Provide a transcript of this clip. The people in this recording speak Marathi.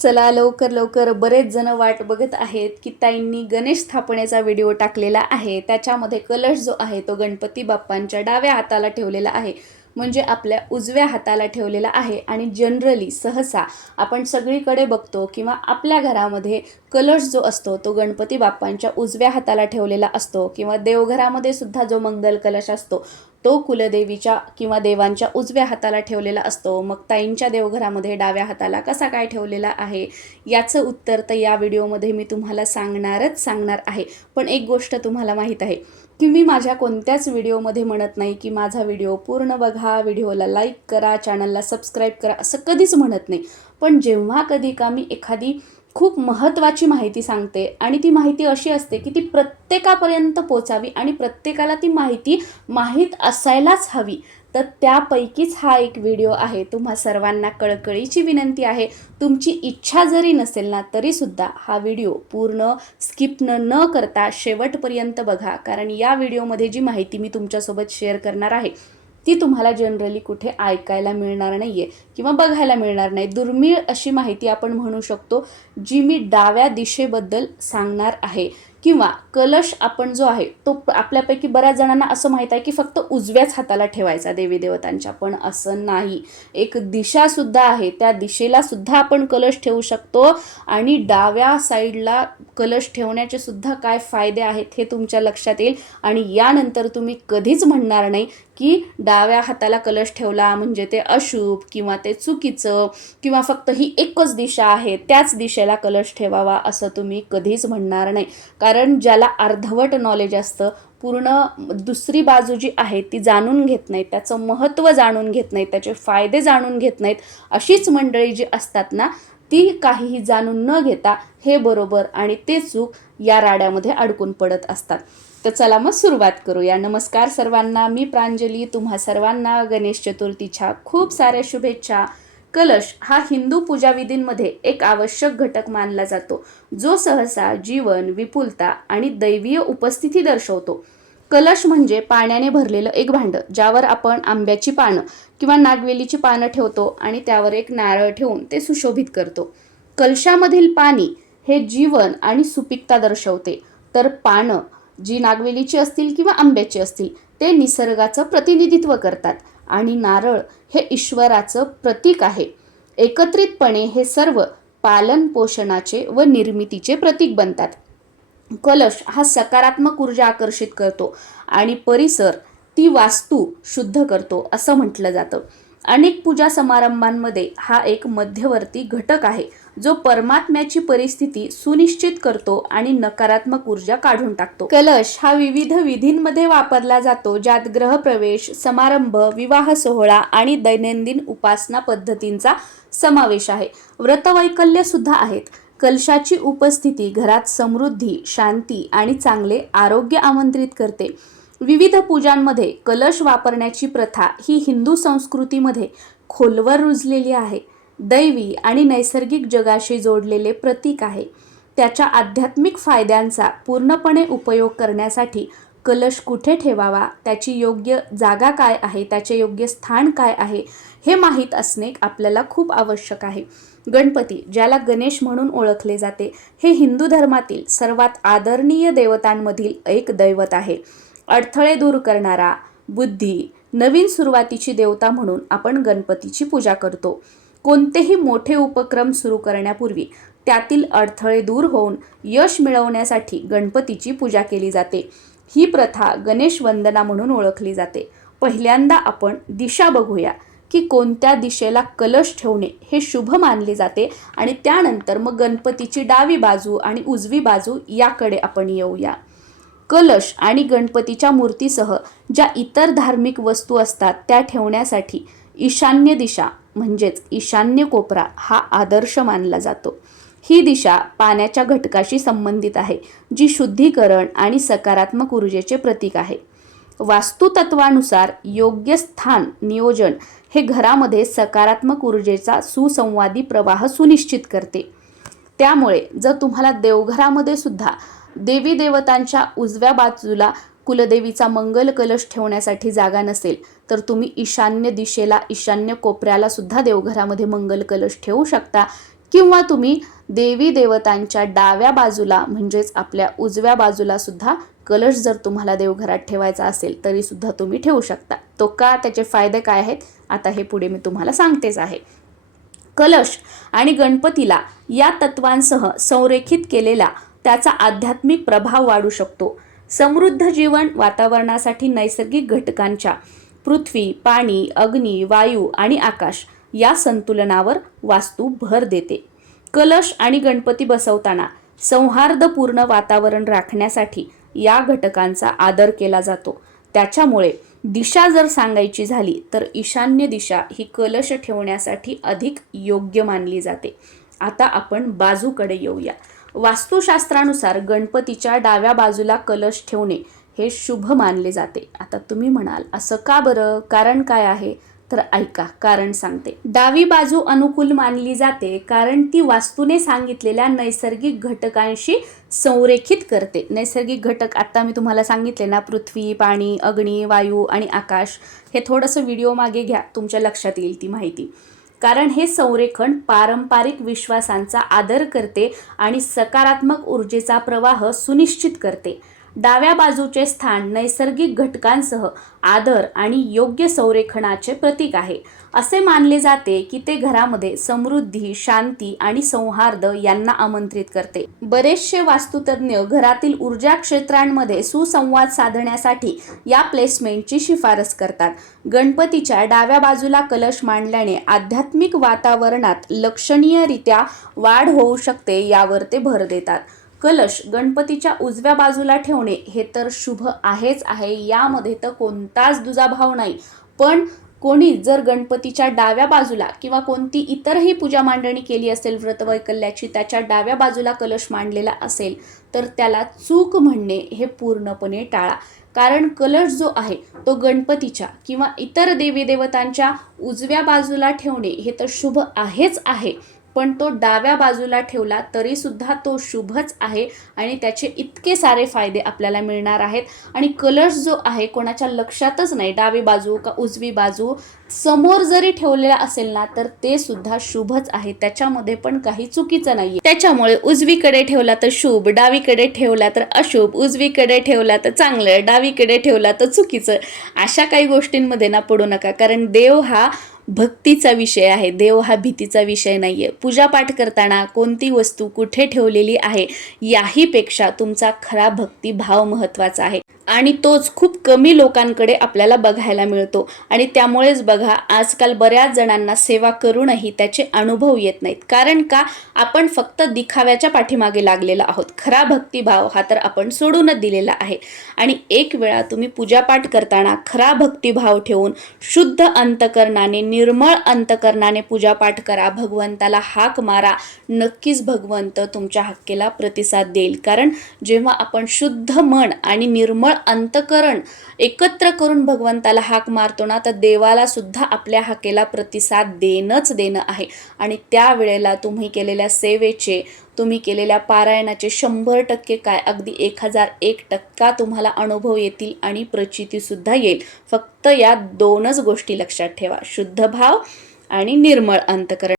चला लवकर लवकर बरेच जण वाट बघत आहेत की ताईंनी गणेश स्थापनेचा व्हिडिओ टाकलेला आहे. त्याच्यामध्ये कलश जो आहे तो गणपती बाप्पांच्या डाव्या हाताला ठेवलेला आहे. म्हणजे आपल्या उजव्या हाताला ठेवलेला आहे. आणि जनरली सहसा आपण सगळीकडे बघतो किंवा आपल्या घरामध्ये कलश जो असतो तो गणपती बाप्पांच्या उजव्या हाताला ठेवलेला असतो किंवा देवघरामध्ये सुद्धा जो मंगल कलश असतो तो कुलदेवीच्या किंवा देवांच्या उजव्या हाताला ठेवलेला असतो. मग ताईंच्या देवघरामध्ये डाव्या हाताला कसा काय ठेवलेला आहे? याचं उत्तर तर या व्हिडिओमध्ये मी तुम्हाला सांगणारच सांगणार आहे. पण एक गोष्ट तुम्हाला माहीत आहे की मी माझ्या कोणत्याच व्हिडिओमध्ये म्हणत नाही की माझा व्हिडिओ पूर्ण बघा व्हिडिओला लाईक करा चॅनलला सबस्क्राईब करा असं कधीच म्हणत नाही. पण जेव्हा कधी का मी एखादी खूप महत्त्वाची माहिती सांगते आणि ती माहिती अशी असते की ती प्रत्येकापर्यंत पोचावी आणि प्रत्येकाला ती माहिती माहीत असायलाच हवी. तर त्यापैकीच हा एक व्हिडिओ आहे. तुम्हा सर्वांना कळकळीची विनंती आहे. तुमची इच्छा जरी नसेल ना तरीसुद्धा हा व्हिडिओ पूर्ण स्किप न न करता शेवटपर्यंत बघा. कारण या व्हिडिओमध्ये जी माहिती मी तुमच्यासोबत शेअर करणार आहे ती तुम्हाला जनरली कुठे ऐकायला मिळणार नाही आहे किंवा बघायला मिळणार नाही. दुर्मिळ अशी माहिती आपण म्हणू शकतो जी मी डाव्या दिशेबद्दल सांगणार आहे. किंवा कलश आपण जो आहे तो आपल्यापैकी बऱ्याच जणांना असं माहीत आहे की फक्त उजव्याच हाताला ठेवायचा देवी देवतांच्या पण असं नाही. एक दिशासुद्धा आहे त्या दिशेला सुद्धा आपण कलश ठेवू शकतो आणि डाव्या साईडला कलश ठेवण्याचे सुद्धा काय फायदे आहेत हे तुमच्या लक्षात येईल. आणि यानंतर तुम्ही कधीच म्हणणार नाही की डाव्या हाताला कलश ठेवला म्हणजे ते अशुभ किंवा ते चुकीचं किंवा फक्त ही एकच दिशा आहे त्याच दिशेला कलश ठेवावा असं तुम्ही कधीच म्हणणार नाही. कारण कारण ज्याला अर्धवट नॉलेज असतं पूर्ण दुसरी बाजू जी आहे ती जाणून घेत नाहीत त्याचं महत्त्व जाणून घेत नाहीत त्याचे फायदे जाणून घेत नाहीत अशीच मंडळी जी असतात ना ती काहीही जाणून न घेता हे बरोबर आणि ते चूक या राड्यामध्ये अडकून पडत असतात. तर चला मग सुरुवात करूया. नमस्कार सर्वांना मी प्रांजली. तुम्हा सर्वांना गणेश चतुर्थीच्या खूप साऱ्या शुभेच्छा. कलश हा हिंदू पूजाविधींमध्ये एक आवश्यक घटक मानला जातो जो सहसा जीवन विपुलता आणि दैवीय उपस्थिती दर्शवतो. कलश म्हणजे पाण्याने भरलेलं एक भांडं ज्यावर आपण आंब्याची पानं किंवा नागवेलीची पानं ठेवतो आणि त्यावर एक नारळ ठेवून ते सुशोभित करतो. कलशामधील पाणी हे जीवन आणि सुपिकता दर्शवते. तर पानं जी नागवेलीची असतील किंवा आंब्याची असतील ते निसर्गाचं प्रतिनिधित्व करतात. आणि नारळ हे ईश्वराचं प्रतीक आहे. एकत्रितपणे हे सर्व पालन पोषणाचे व निर्मितीचे प्रतीक बनतात. कलश हा सकारात्मक ऊर्जा आकर्षित करतो आणि परिसर ती वास्तू शुद्ध करतो असं म्हटलं जातं. अनेक पूजा समारंभांमध्ये हा एक मध्यवर्ती घटक आहे जो परमात्म्याची परिस्थिती सुनिश्चित करतो आणि नकारात्मक ऊर्जा काढून टाकतो. कलश हा विविध विधींमध्ये वापरला जातो ज्यात ग्रहप्रवेश समारंभ विवाह सोहळा आणि दैनंदिन उपासना पद्धतींचा समावेश आहे. व्रतवैकल्य सुद्धा आहेत. कलशाची उपस्थिती घरात समृद्धी शांती आणि चांगले आरोग्य आमंत्रित करते. विविध पूजांमध्ये कलश वापरण्याची प्रथा ही हिंदू संस्कृतीमध्ये खोलवर रुजलेली आहे. दैवी आणि नैसर्गिक जगाशी जोडलेले प्रतीक आहे. त्याच्या आध्यात्मिक फायद्यांचा पूर्णपणे उपयोग करण्यासाठी कलश कुठे ठेवावा त्याची योग्य जागा काय आहे त्याचे योग्य स्थान काय आहे हे माहीत असणे आपल्याला खूप आवश्यक आहे. गणपती ज्याला गणेश म्हणून ओळखले जाते हे हिंदू धर्मातील सर्वात आदरणीय देवतांमधील एक दैवत आहे. अडथळे दूर करणारा बुद्धी नवीन सुरुवातीची देवता म्हणून आपण गणपतीची पूजा करतो. कोणतेही मोठे उपक्रम सुरू करण्यापूर्वी त्यातील अडथळे दूर होऊन यश मिळवण्यासाठी गणपतीची पूजा केली जाते. ही प्रथा गणेश वंदना म्हणून ओळखली जाते. पहिल्यांदा आपण दिशा बघूया की कोणत्या दिशेला कलश ठेवणे हे शुभ मानले जाते आणि त्यानंतर मग गणपतीची डावी बाजू आणि उजवी बाजू याकडे आपण येऊया. कलश आणि गणपतीच्या मूर्तीसह ज्या इतर धार्मिक वस्तू असतात त्या ठेवण्यासाठी ईशान्य दिशा म्हणजेच ईशान्य कोपरा हा आदर्श मानला जातो. ही दिशा पाण्याच्या घटकाशी संबंधित आहे जी शुद्धीकरण आणि सकारात्मक ऊर्जेचे प्रतीक आहे. वास्तुतत्वानुसार योग्य स्थान नियोजन हे घरामध्ये सकारात्मक ऊर्जेचा सुसंवादी प्रवाह सुनिश्चित करते. त्यामुळे जर तुम्हाला देवघरामध्ये सुद्धा देवी देवतांच्या उजव्या बाजूला कुलदेवीचा मंगल कलश ठेवण्यासाठी जागा नसेल तर तुम्ही ईशान्य दिशेला ईशान्य कोपऱ्याला सुद्धा देवघरामध्ये मंगल कलश ठेवू शकता. किंवा तुम्ही देवी देवतांच्या डाव्या बाजूला म्हणजेच आपल्या उजव्या बाजूला सुद्धा कलश जर तुम्हाला देवघरात ठेवायचा असेल तरी सुद्धा तुम्ही ठेवू शकता. तो का त्याचे फायदे काय आहेत आता हे पुढे मी तुम्हाला सांगतेच आहे. कलश आणि गणपतीला या तत्वांसह संरेखित केलेला त्याचा आध्यात्मिक प्रभाव वाढू शकतो. समृद्ध जीवन वातावरणासाठी नैसर्गिक घटकांच्या पृथ्वी पाणी अग्नी वायू आणि आकाश या संतुलनावर वास्तू भर देते. कलश आणि गणपती बसवताना सौहार्दपूर्ण वातावरण राखण्यासाठी या घटकांचा आदर केला जातो. त्याच्यामुळे दिशा जर सांगायची झाली तर ईशान्य दिशा ही कलश ठेवण्यासाठी अधिक योग्य मानली जाते. आता आपण बाजूकडे येऊया. वास्तुशास्त्रानुसार गणपतीच्या डाव्या बाजूला कलश ठेवणे हे शुभ मानले जाते. आता तुम्ही म्हणाल असं का बरं? कारण काय आहे? तर ऐका कारण सांगते. डावी बाजू अनुकूल मानली जाते कारण ती वास्तूने सांगितलेल्या नैसर्गिक घटकांशी संरेखित करते. नैसर्गिक घटक आता मी तुम्हाला सांगितले ना पृथ्वी पाणी अग्नी वायू आणि आकाश. हे थोडंसं व्हिडिओ मागे घ्या तुमच्या लक्षात येईल ती माहिती. कारण हे संरेखन पारंपरिक विश्वासांचा आदर करते आणि सकारात्मक ऊर्जेचा प्रवाह सुनिश्चित करते. डाव्या बाजूचे स्थान नैसर्गिक घटकांसह आदर आणि योग्य संरेखनाचे प्रतीक आहे. असे मानले जाते की ते घरामध्ये समृद्धी शांती आणि सौहार्द यांना आमंत्रित करते. बरेचसे वास्तुतज्ञ घरातील ऊर्जा क्षेत्रांमध्ये सुसंवाद साधण्यासाठी या प्लेसमेंटची शिफारस करतात. गणपतीच्या डाव्या बाजूला कलश मांडल्याने आध्यात्मिक वातावरणात लक्षणीयरित्या वाढ होऊ शकते यावर ते भर देतात. कलश गणपतीच्या उजव्या बाजूला ठेवणे हे तर शुभ आहेच आहे. यामध्ये तर कोणताच दुजाभाव नाही. पण कोणी जर गणपतीच्या डाव्या बाजूला किंवा कोणती इतरही पूजा मांडणी केली असेल व्रतवैकल्याची त्याच्या डाव्या बाजूला कलश मांडलेला असेल तर त्याला चूक म्हणणे हे पूर्णपणे टाळा. कारण कलश जो आहे तो गणपतीच्या किंवा इतर देवी देवतांच्या उजव्या बाजूला ठेवणे हे तर शुभ आहेच आहे. पण तो डाव्या बाजूला ठेवला तरी सुद्धा तो शुभच आहे आणि त्याचे इतके सारे फायदे आपल्याला मिळणार आहेत. आणि कलर्स जो आहे कोणाच्या लक्षातच नाही. डावी बाजू का उजवी बाजू समोर जरी ठेवलेला असेल ना तर ते सुद्धा शुभच आहे. त्याच्यामध्ये पण काही चुकीचं नाही त्याच्यामुळे उजवीकडे ठेवला तर शुभ डावीकडे ठेवला तर अशुभ उजवीकडे ठेवला तर चांगलं डावीकडे ठेवला तर चुकीचं. अशा काही गोष्टींमध्ये ना पडू नका. कारण देव हा भक्तीचा विषय आहे देव हा भीतीचा विषय नाही आहे पूजापाठ करताना कोणती वस्तू कुठे ठेवलेली आहे याहीपेक्षा तुमचा खरा भक्तिभाव महत्त्वाचा आहे. आणि तोच खूप कमी लोकांकडे आपल्याला बघायला मिळतो. आणि त्यामुळेच बघा आजकाल बऱ्याच जणांना सेवा करूनही त्याचे अनुभव येत नाहीत. कारण का? आपण फक्त दिखाव्याच्या पाठीमागे लागलेला आहोत. खरा भक्तिभाव हा तर आपण सोडूनच दिलेला आहे. आणि एक वेळा तुम्ही पूजापाठ करताना खरा भक्तिभाव ठेवून शुद्ध अंतकरणाने निर्मळ अंतकरणाने पूजापाठ करा. भगवंताला हाक मारा. नक्कीच भगवंत तुमच्या हक्केला प्रतिसाद देईल. कारण जेव्हा आपण शुद्ध मन आणि निर्मळ अंतकरण एकत्र करून भगवंताला हाक मारतो ना तर देवाला सुद्धा आपल्या हाकेला प्रतिसाद देणंच देणं आहे. आणि त्यावेळेला तुम्ही केलेल्या सेवेचे तुम्ही केलेल्या पारायणाचे शंभर टक्के काय? अगदी एक हजार एक टक्का तुम्हाला अनुभव येतील आणि प्रचितीसुद्धा येईल. फक्त या दोनच गोष्टी लक्षात ठेवा. शुद्ध भाव आणि निर्मळ अंतकरण.